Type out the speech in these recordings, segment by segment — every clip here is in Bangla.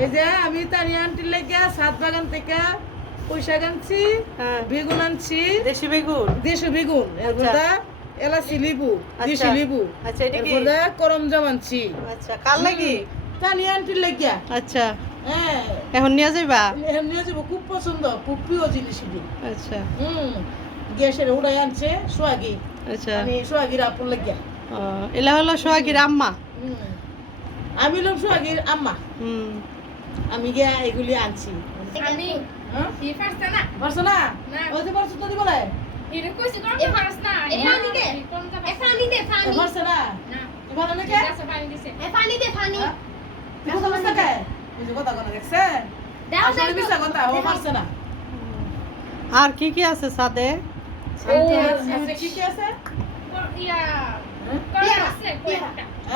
এই যে আমি তানি আন্টির লেগে সাত বাগান থেকে পয়সা আনছি হ্যাঁ। বেগুন আনছি। দেশি বেগুন? দেশি বেগুন। এরপরে এলাচি লিবু। দেশি আচ্ছা। লিবু। আচ্ছা এটা কি? করম জাম আনছি। আচ্ছা কার লাগি? তানি আন্টির লেগিয়া। আচ্ছা। হ্যাঁ। এখন নিয়ে যাইবা? এমনি যাব খুব পছন্দ খুব প্রিয় জিনিস আচ্ছা। হুম গ্যাসের উড়াই আনছে সোয়াগি। আচ্ছা। মানে সোয়াগির আপুর লাগিয়া। এলা হলো সোহাগীর আম্মা। আমি লোক সোহাগির আম্মা। হুম। আমি গিয়া এগুলি আনছি। আমি। আর কি কি আছে সাদে? কি কি আছে? ইয়া হ্যাঁ? করলা আছে কয়েকটা হ্যাঁ?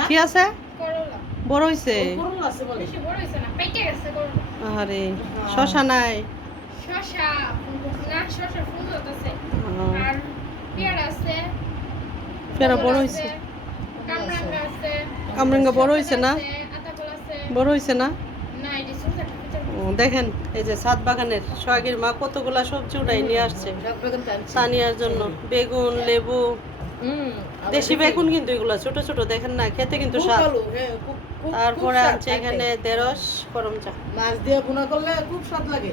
কি আছে? করলা। বড় হইছে? করলা আছে বলে। বেশি বড় হইছে না পেটে গেছে করলা। আরে শশা নাই? শশা না শশা ফুল আর পেয়ারা আছে পেয়ারা বড় হইছে? কামরাঙ্গা আছে। কামরাঙ্গা বড় হইছে না? বড় হইছে না? দেখেন এই যে সাত বাগানের সোহাগীর মা কতগুলা সবজি উঠাই নিয়ে আসছে। বেগুন জন্য। বেগুন লেবু দেশি বেগুন কিন্তু এগুলা ছোট ছোট দেখেন না খেতে কিন্তু স্বাদ। হ্যাঁ, তারপরে আছে এখানে দেড়স করম চা। মাছ দিয়ে ভুনা করলে খুব স্বাদ লাগে।